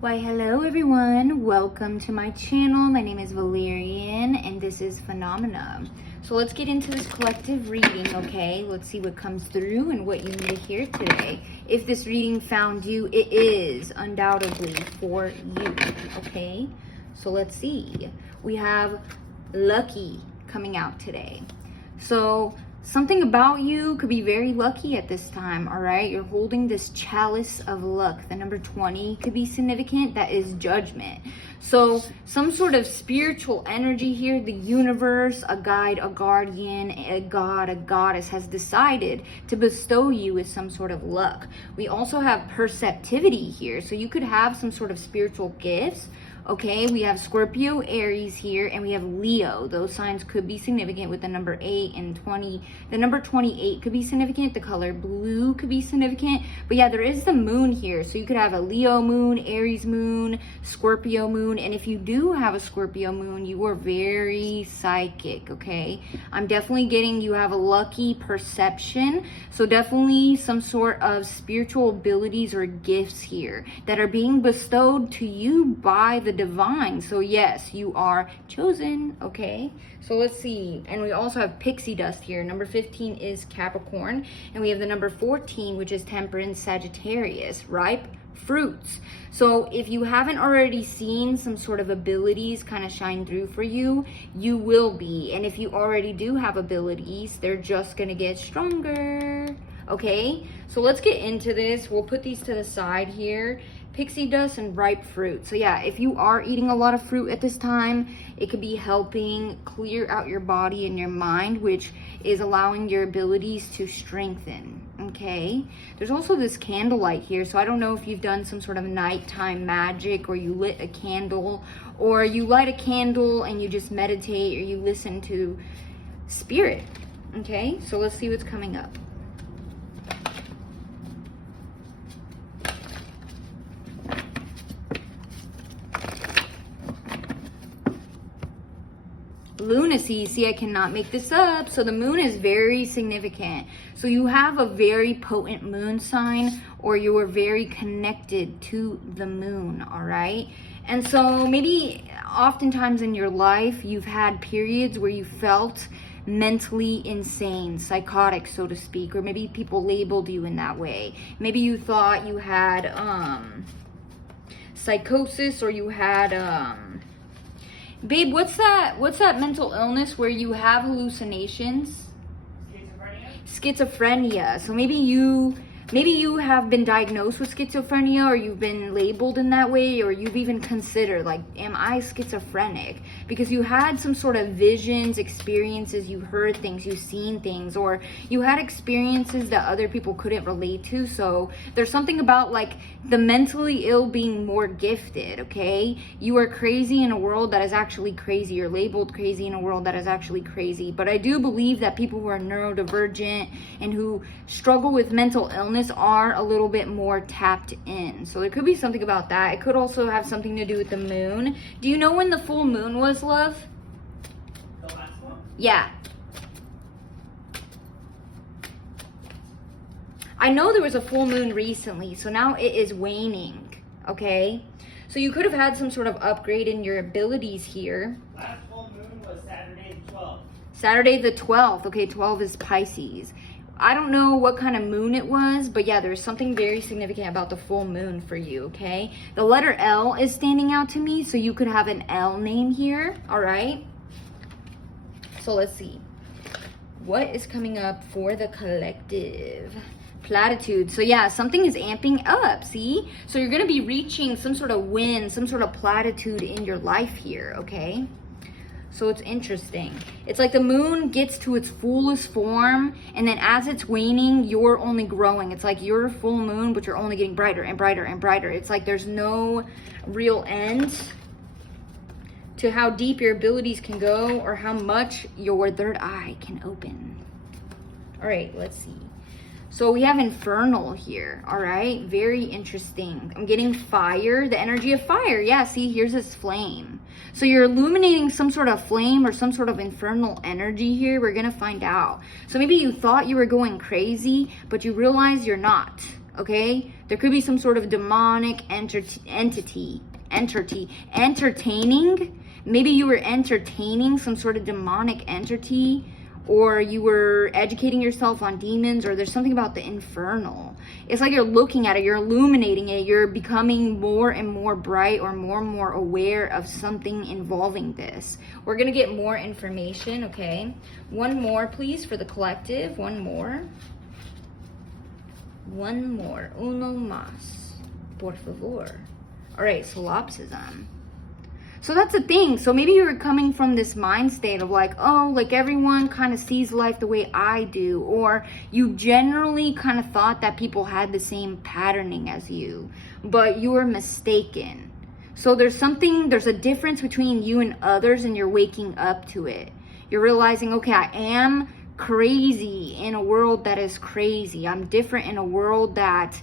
Why, hello everyone. Welcome to my channel. My name is Valerian and this is Phenomena. So let's get into this collective reading, okay? Let's see what comes through and what you need to hear today. If this reading found you, it is undoubtedly for you, okay? So let's see. We have lucky coming out today. So something about you could be very lucky at this time, all right? You're holding this chalice of luck. The number 20 could be significant. That is judgment. So some sort of spiritual energy here, the universe, a guide, a guardian, a god, a goddess has decided to bestow you with some sort of luck. We also have perceptivity here. So you could have some sort of spiritual gifts. Okay, we have Scorpio, Aries here, and we have Leo. Those signs could be significant with the number 8 and 20. The number 28 could be significant. The color blue could be significant. But yeah, there is the moon here. So you could have a Leo moon, Aries moon, Scorpio moon. And if you do have a Scorpio moon, you are very psychic, okay? I'm definitely getting you have a lucky perception. So definitely some sort of spiritual abilities or gifts here that are being bestowed to you by the divine. So yes, you are chosen, okay? So let's see. And we also have pixie dust here. Number 15 is Capricorn, and we have the number 14, which is Temperance, Sagittarius, ripe fruits. So if you haven't already seen some sort of abilities kind of shine through for you, you will be. And if you already do have abilities, they're just gonna get stronger, okay? So let's get into this. We'll put these to the side here. Pixie dust and ripe fruit. So yeah, if you are eating a lot of fruit at this time, it could be helping clear out your body and your mind, which is allowing your abilities to strengthen, okay? There's also this candlelight here, so I don't know if you've done some sort of nighttime magic, or you lit a candle, or you light a candle and you just meditate, or you listen to spirit, okay? So let's see what's coming up. Lunacy. See, I cannot make this up. So the moon is very significant. So you have a very potent moon sign, or you are very connected to the moon, all right? And so maybe oftentimes in your life, you've had periods where you felt mentally insane, psychotic, so to speak, or maybe people labeled you in that way. Maybe you thought you had psychosis, or you had babe, what's that mental illness where you have hallucinations? Schizophrenia. So maybe you have been diagnosed with schizophrenia, or you've been labeled in that way, or you've even considered, like, am I schizophrenic? Because you had some sort of visions, experiences, you heard things, you've seen things, or you had experiences that other people couldn't relate to. So there's something about, like, the mentally ill being more gifted, okay? You are crazy in a world that is actually crazy. You're labeled crazy in a world that is actually crazy. But I do believe that people who are neurodivergent and who struggle with mental illness are a little bit more tapped in. So there could be something about that. It could also have something to do with the moon. Do you know when the full moon was, love? The last one? Yeah. I know there was a full moon recently, so now it is waning, okay? So you could have had some sort of upgrade in your abilities here. Last full moon was Saturday the 12th. Saturday the 12th. Okay, 12 is Pisces. I don't know what kind of moon it was, but yeah, there's something very significant about the full moon for you, okay? The letter L is standing out to me, so you could have an L name here, all right? So let's see. What is coming up for the collective? Platitude. So yeah, something is amping up, see? So you're going to be reaching some sort of win, some sort of platitude in your life here, okay? So it's interesting. It's like the moon gets to its fullest form, and then as it's waning, you're only growing. It's like you're a full moon, but you're only getting brighter and brighter and brighter. It's like there's no real end to how deep your abilities can go, or how much your third eye can open. All right, let's see. So we have Infernal here, all right? Very interesting. I'm getting fire, the energy of fire. Yeah, see, here's this flame. So you're illuminating some sort of flame or some sort of infernal energy here. We're going to find out. So maybe you thought you were going crazy, but you realize you're not, okay? There could be some sort of demonic entertaining. Maybe you were entertaining some sort of demonic entity, or you were educating yourself on demons, or there's something about the infernal. It's like you're looking at it, you're illuminating it, you're becoming more and more bright or more aware of something involving this. We're going to get more information, okay? One more, please, for the collective. One more. One more. Uno más. Por favor. All right, solipsism. So that's the thing. So maybe you were coming from this mind state of like, oh, like everyone kind of sees life the way I do. Or you generally kind of thought that people had the same patterning as you. But you were mistaken. So there's a difference between you and others, and you're waking up to it. You're realizing, okay, I am crazy in a world that is crazy. I'm different in a world that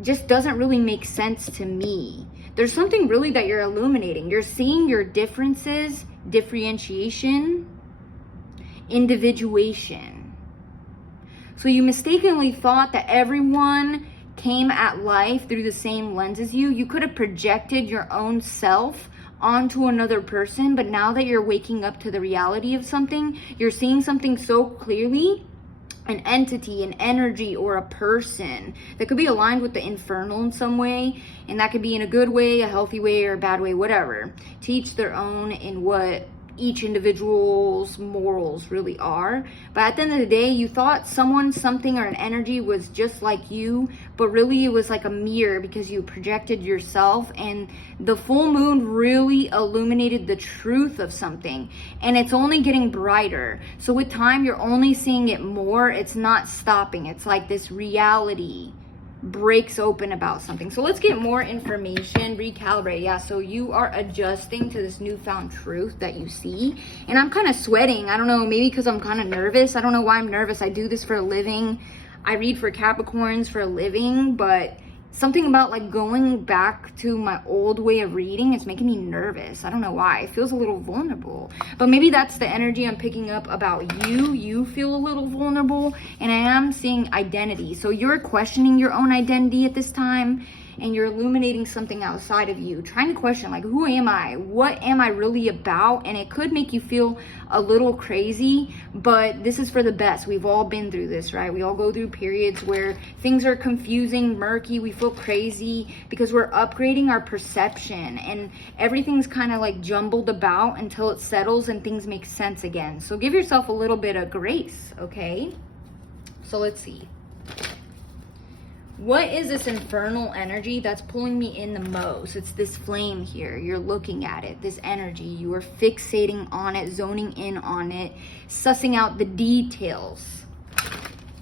just doesn't really make sense to me. There's something really that you're illuminating. You're seeing your differences, differentiation, individuation. So you mistakenly thought that everyone came at life through the same lens as you. You could have projected your own self onto another person, but now that you're waking up to the reality of something, you're seeing something so clearly, an entity, an energy, or a person that could be aligned with the infernal in some way, and that could be in a good way, a healthy way, or a bad way, whatever. To each their own in what each individual's morals really are. But at the end of the day, you thought someone, something, or an energy was just like you, but really it was like a mirror because you projected yourself, and the full moon really illuminated the truth of something, and it's only getting brighter. So with time, you're only seeing it more. It's not stopping. It's like this reality breaks open about something. So let's get more information, recalibrate. Yeah, so you are adjusting to this newfound truth that you see. And I'm kind of sweating. I don't know, maybe because I'm kind of nervous. I don't know why I'm nervous. I do this for a living. I read for Capricorns for a living, but something about like going back to my old way of reading is making me nervous. I don't know why. It feels a little vulnerable. But maybe that's the energy I'm picking up about you. You feel a little vulnerable, and I am seeing identity. So you're questioning your own identity at this time, and you're illuminating something outside of you, trying to question, like, who am I? What am I really about? And it could make you feel a little crazy, but this is for the best. We've all been through this, right? We all go through periods where things are confusing, murky, we feel crazy because we're upgrading our perception, and everything's kind of like jumbled about until it settles and things make sense again. So give yourself a little bit of grace, okay? So let's see. What is this infernal energy that's pulling me in the most? It's this flame here. You're looking at it, this energy. You are fixating on it, zoning in on it, sussing out the details.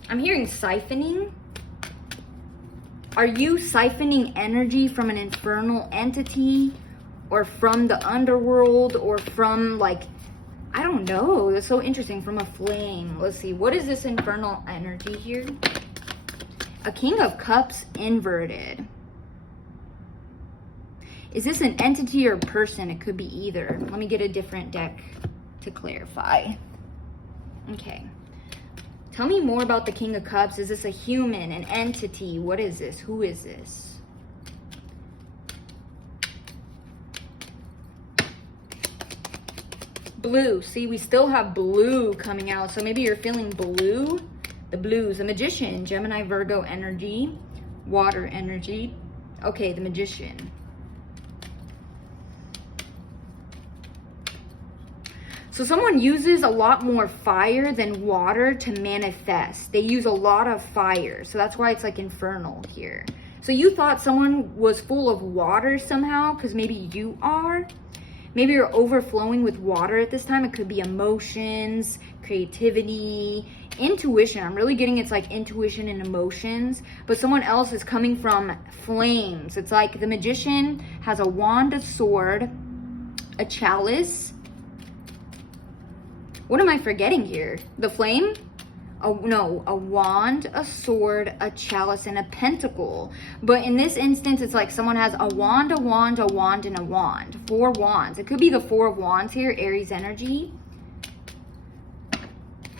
I'm hearing siphoning. Are you siphoning energy from an infernal entity, or from the underworld, or from, like, I don't know. It's so interesting. From a flame. Let's see. What is this infernal energy here? A King of Cups inverted. Is this an entity or a person? It could be either. Let me get a different deck to clarify. Okay. Tell me more about the King of Cups. Is this a human, an entity? What is this? Who is this? Blue. See, we still have blue coming out. So maybe you're feeling blue. The blues, the Magician, Gemini, Virgo energy, water energy. Okay, the Magician. So someone uses a lot more fire than water to manifest. They use a lot of fire. So that's why it's like infernal here. So you thought someone was full of water somehow, because maybe you are. Maybe you're overflowing with water at this time. It could be emotions, creativity, intuition. I'm really getting it's like intuition and emotions. But someone else is coming from flames. It's like the Magician has a wand, a sword, a chalice. What am I forgetting here? The flame? Oh, no, a wand, a sword, a chalice, and a pentacle. But in this instance, it's like someone has a wand, a wand, a wand, and a wand. 4 wands. It could be the 4 of Wands here, Aries energy.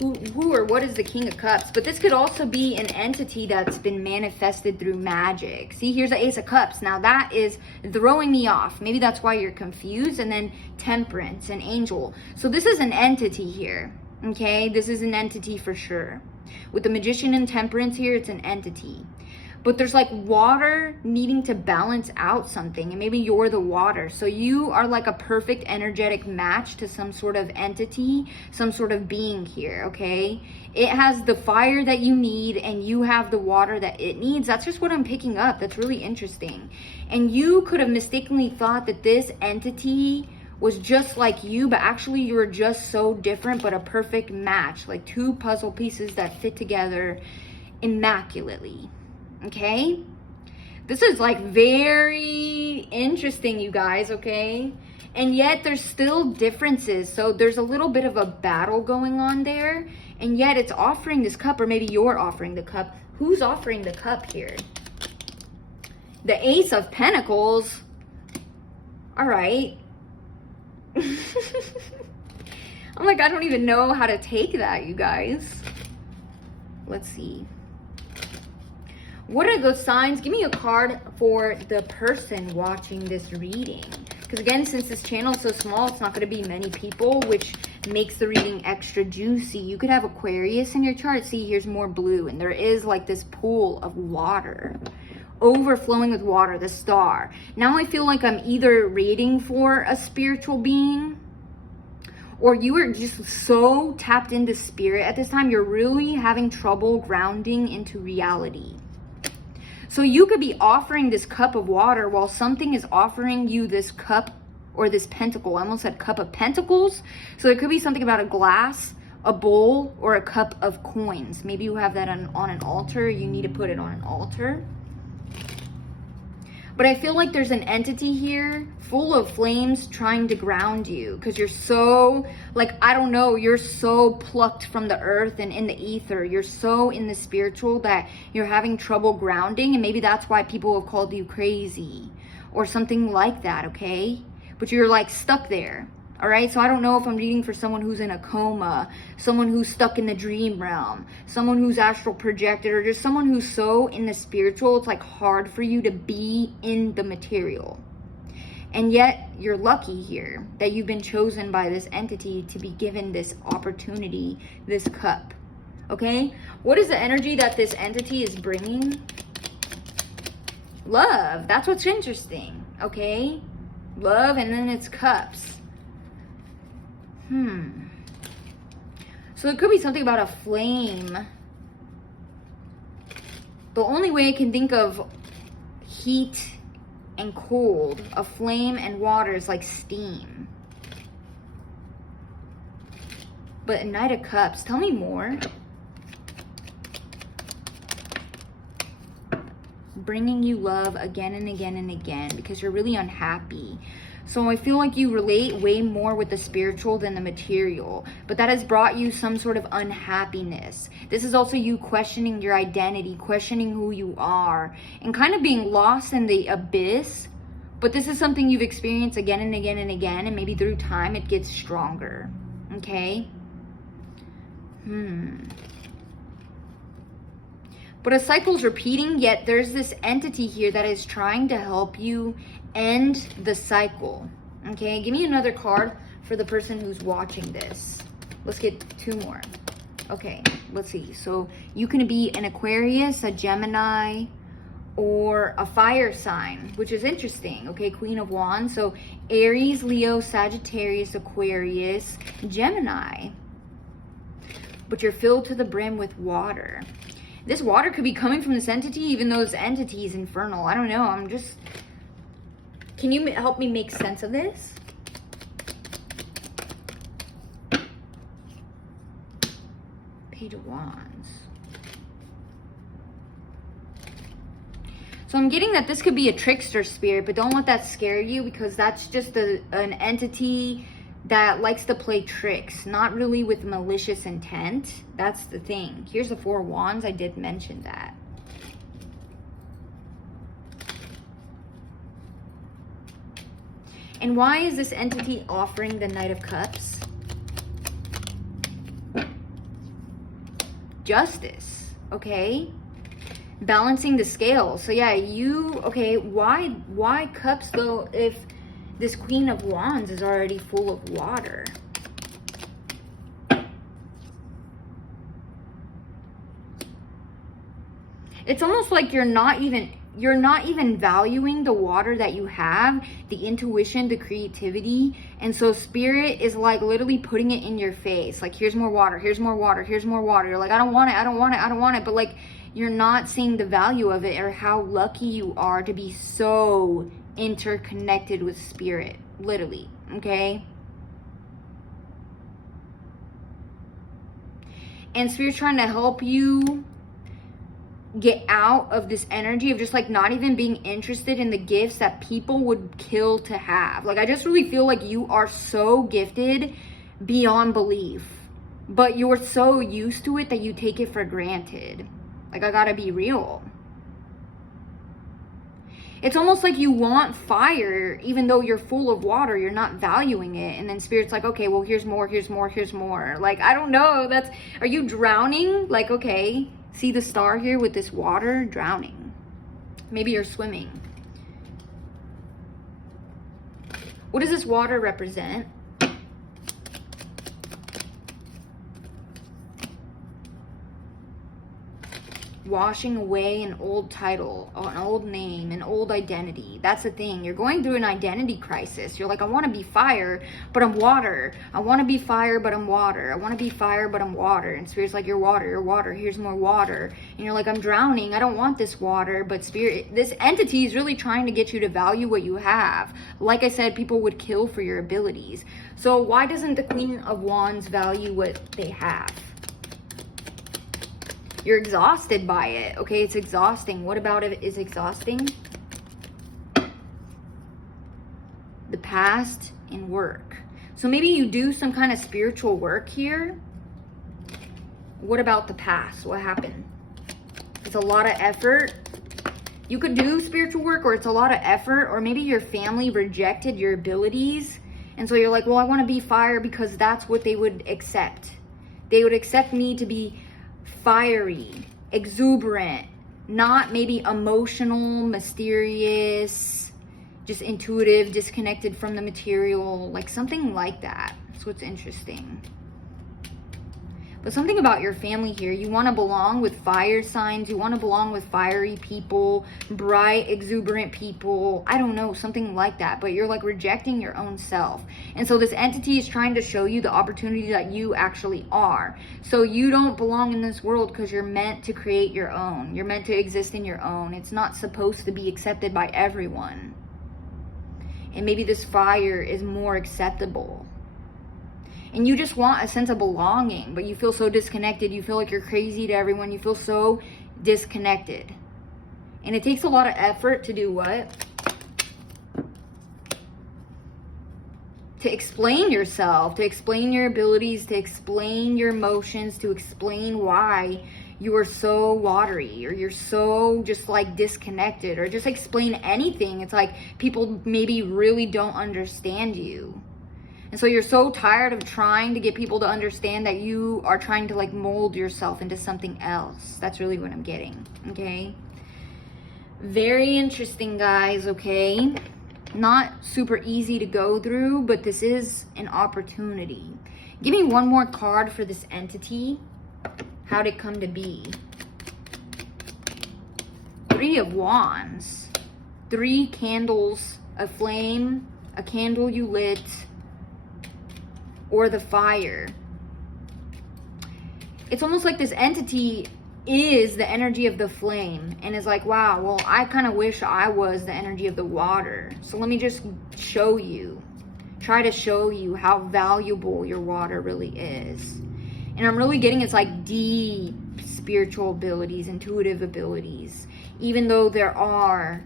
Who or what is the King of Cups? But this could also be an entity that's been manifested through magic. See, here's the Ace of Cups. Now that is throwing me off. Maybe that's why you're confused. And then Temperance and Angel. So this is an entity here. Okay, this is an entity for sure. With the Magician and Temperance here, it's an entity. But there's like water needing to balance out something, and maybe you're the water. So you are like a perfect energetic match to some sort of entity, some sort of being here, okay? It has the fire that you need, and you have the water that it needs. That's just what I'm picking up. That's really interesting. And you could have mistakenly thought that this entity was just like you, but actually you were just so different, but a perfect match. Like two puzzle pieces that fit together immaculately. Okay, this is like very interesting, you guys, okay? And yet there's still differences. So there's a little bit of a battle going on there, and yet it's offering this cup, or maybe you're offering the cup. Who's offering the cup here? The Ace of Pentacles. All right. I'm like, I don't even know how to take that, you guys. Let's see. What are those signs? Give me a card for the person watching this reading. Because again, since this channel is so small, it's not going to be many people, which makes the reading extra juicy. You could have Aquarius in your chart. See, here's more blue. And there is like this pool of water. Overflowing with water, the Star. Now I feel like I'm either reading for a spiritual being, or you are just so tapped into spirit at this time, you're really having trouble grounding into reality. So you could be offering this cup of water while something is offering you this cup or this pentacle. I almost said cup of pentacles. So it could be something about a glass, a bowl, or a cup of coins. Maybe you have that on an altar. You need to put it on an altar. But I feel like there's an entity here full of flames trying to ground you, because you're so, like, I don't know, you're so plucked from the earth and in the ether. You're so in the spiritual that you're having trouble grounding, and maybe that's why people have called you crazy or something like that, okay? But you're like stuck there. All right, so I don't know if I'm reading for someone who's in a coma, someone who's stuck in the dream realm, someone who's astral projected, or just someone who's so in the spiritual, it's like hard for you to be in the material. And yet you're lucky here that you've been chosen by this entity to be given this opportunity, this cup. Okay, what is the energy that this entity is bringing? Love. That's what's interesting. Okay, love, and then it's cups. So it could be something about a flame. The only way I can think of heat and cold, a flame and water, is like steam. But a Knight of Cups, tell me more. Bringing you love again and again and again because you're really unhappy. So I feel like you relate way more with the spiritual than the material, but that has brought you some sort of unhappiness. This is also you questioning your identity, questioning who you are, and kind of being lost in the abyss. But this is something you've experienced again and again and again, and maybe through time it gets stronger. Okay? But a cycle's repeating, yet there's this entity here that is trying to help you end the cycle. Okay, give me another card for the person who's watching this. Let's get two more. Okay, let's see. So you can be an Aquarius, a Gemini, or a fire sign, which is interesting. Okay, Queen of Wands. So Aries, Leo, Sagittarius, Aquarius, Gemini. But you're filled to the brim with water. This water could be coming from this entity, even though this entity is infernal. I don't know. I'm just... Can you help me make sense of this? Page of Wands. So I'm getting that this could be a trickster spirit, but don't let that scare you, because that's just an entity that likes to play tricks, not really with malicious intent. That's the thing. Here's the Four of Wands. I did mention that. And why is this entity offering the Knight of Cups? justice, okay? Balancing the scales. So yeah, okay, why cups though if this Queen of Wands is already full of water? It's almost like you're not even valuing the water that you have, the intuition, the creativity. And so spirit is like literally putting it in your face. Like, here's more water, here's more water, here's more water. You're like, I don't want it, I don't want it, I don't want it. But like, you're not seeing the value of it or how lucky you are to be so interconnected with spirit, literally, okay? And spirit's trying to help you get out of this energy of just like not even being interested in the gifts that people would kill to have. Like, I just really feel like you are so gifted beyond belief, but you're so used to it that you take it for granted. Like, I gotta be real. It's almost like you want fire even though you're full of water. You're not valuing it. And then spirit's like, okay, well, here's more, here's more, here's more. Like, I don't know. Are you drowning? Like, okay, see the star here with this water? Drowning. Maybe you're swimming. What does this water represent? Washing away an old title, an old name, an old identity. That's the thing. You're going through an identity crisis. You're like, I want to be fire, but I'm water. I want to be fire, but I'm water. I want to be fire, but I'm water. And spirit's like, you're water, you're water. Here's more water. And you're like, I'm drowning. I don't want this water. But spirit, this entity is really trying to get you to value what you have. Like I said, people would kill for your abilities. So why doesn't the Queen of Wands value what they have? You're exhausted by it. Okay, it's exhausting. What about it is exhausting? The past and work. So maybe you do some kind of spiritual work here. What about the past? What happened? It's a lot of effort. You could do spiritual work, or it's a lot of effort, or maybe your family rejected your abilities. And so you're like, well, I want to be fire because that's what they would accept. They would accept me to be fiery, exuberant, not maybe emotional, mysterious, just intuitive, disconnected from the material, like something like that. That's what's interesting. But something about your family here, you want to belong with fire signs, you want to belong with fiery people, bright, exuberant people, I don't know, something like that. But you're like rejecting your own self. And so this entity is trying to show you the opportunity that you actually are. So you don't belong in this world because you're meant to create your own. You're meant to exist in your own. It's not supposed to be accepted by everyone. And maybe this fire is more acceptable. And you just want a sense of belonging, but you feel so disconnected. You feel like you're crazy to everyone. You feel so disconnected. And it takes a lot of effort to do what? To explain yourself, to explain your abilities, to explain your emotions, to explain why you are so watery, or you're so just like disconnected, or just explain anything. It's like people maybe really don't understand you. And so you're so tired of trying to get people to understand that you are trying to like mold yourself into something else. That's really what I'm getting, okay? Very interesting, guys, okay? Not super easy to go through, but this is an opportunity. Give me one more card for this entity. How'd it come to be? 3 of Wands. 3 candles, a flame, a candle you lit, or the fire. It's almost like this entity is the energy of the flame and is like, wow, well, I kind of wish I was the energy of the water. So let me just show you, try to show you how valuable your water really is. And I'm really getting it's like deep spiritual abilities, intuitive abilities, even though there are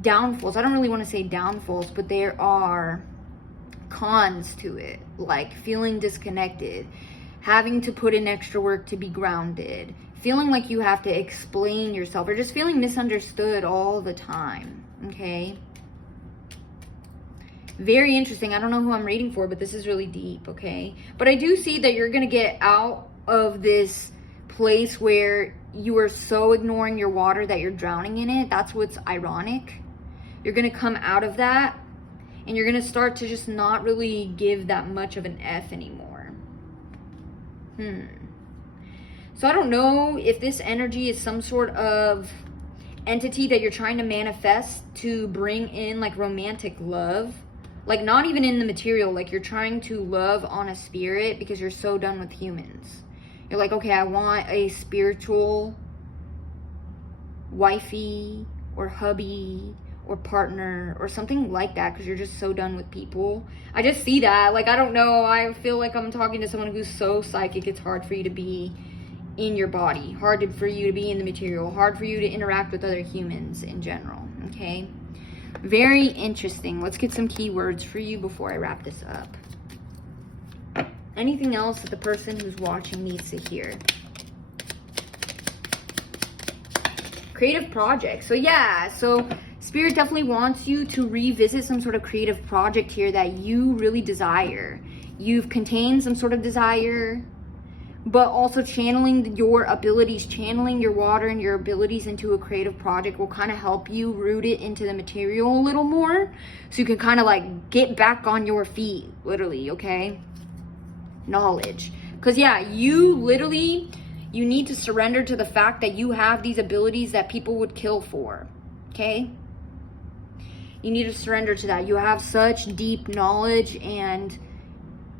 downfalls. I don't really want to say downfalls, but there are cons to it, like feeling disconnected, having to put in extra work to be grounded, feeling like you have to explain yourself, or just feeling misunderstood all the time, okay? Very interesting. I don't know who I'm reading for, but this is really deep, okay? But I do see that you're going to get out of this place where you are so ignoring your water that you're drowning in it. That's what's ironic. You're going to come out of that and you're going to start to just not really give that much of an F anymore. So I don't know if this energy is some sort of entity that you're trying to manifest to bring in like romantic love. Like not even in the material, like you're trying to love on a spirit because you're so done with humans. You're like, okay, I want a spiritual wifey or hubby or partner or something like that because you're just so done with people. I just see that. Like, I don't know. I feel like I'm talking to someone who's so psychic. It's hard for you to be in your body. Hard for you to be in the material. Hard for you to interact with other humans in general. Okay? Very interesting. Let's get some keywords for you before I wrap this up. Anything else that the person who's watching needs to hear? Creative project. So yeah, so Spirit definitely wants you to revisit some sort of creative project here that you really desire. You've contained some sort of desire, but also channeling your abilities, channeling your water and your abilities into a creative project will kind of help you root it into the material a little more. So you can kind of like get back on your feet, literally, okay? Knowledge. Because yeah, you need to surrender to the fact that you have these abilities that people would kill for, okay? You need to surrender to that. You have such deep knowledge, and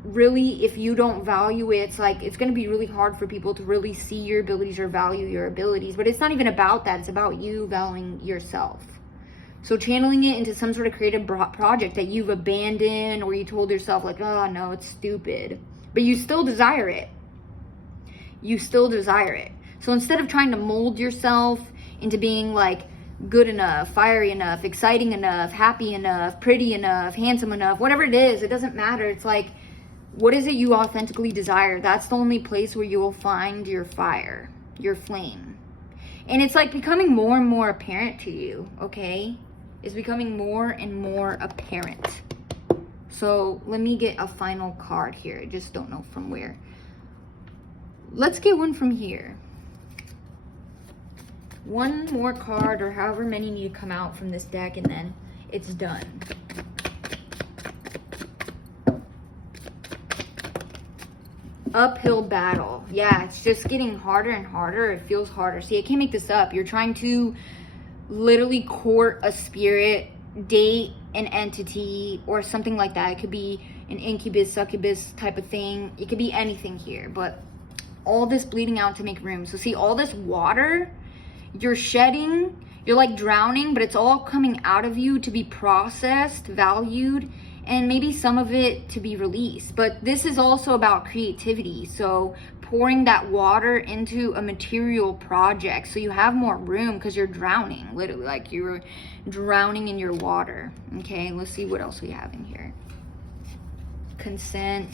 really, if you don't value it, it's like, it's going to be really hard for people to really see your abilities or value your abilities. But it's not even about that. It's about you valuing yourself. So channeling it into some sort of creative project that you've abandoned, or you told yourself like, oh no, it's stupid. But you still desire it. You still desire it. So instead of trying to mold yourself into being like good enough, fiery enough, exciting enough, happy enough, pretty enough, handsome enough, whatever it is, it doesn't matter. It's like, what is it you authentically desire? That's the only place where you will find your fire, your flame. And it's like becoming more and more apparent to you, okay? It's becoming more and more apparent. So let me get a final card here. I just don't know from where. Let's get one from here. One more card, or however many need to come out from this deck, and then it's done. Uphill battle. Yeah, it's just getting harder and harder. It feels harder. See, I can't make this up. You're trying to literally court a spirit, date an entity, or something like that. It could be an incubus, succubus type of thing. It could be anything here, but all this bleeding out to make room. So see, all this water you're shedding, you're like drowning, but it's all coming out of you to be processed, valued, and maybe some of it to be released. But this is also about creativity. So pouring that water into a material project so you have more room, because you're drowning, literally, like you're drowning in your water. Okay, let's see what else we have in here. Consent.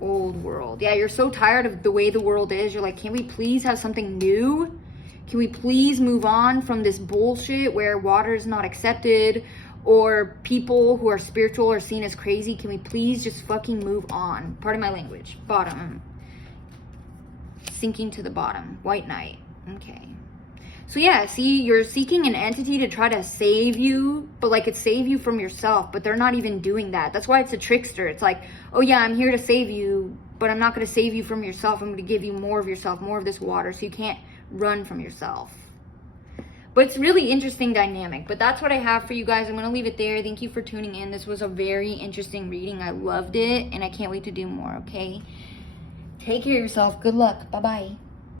Old world. Yeah, you're so tired of the way the world is. You're like, can we please have something new? Can we please move on from this bullshit where water is not accepted, or people who are spiritual are seen as crazy? Can we please just fucking move on? Pardon my language. Bottom. Sinking to the bottom. White Knight. Okay. So yeah, see, you're seeking an entity to try to save you, but like it's save you from yourself, but they're not even doing that. That's why it's a trickster. It's like, oh yeah, I'm here to save you, but I'm not going to save you from yourself. I'm going to give you more of yourself, more of this water, so you can't run from yourself. But it's really interesting dynamic. But that's what I have for you guys. I'm going to leave it there. Thank you for tuning in. This was a very interesting reading. I loved it, and I can't wait to do more, okay? Take care of yourself. Good luck. Bye-bye.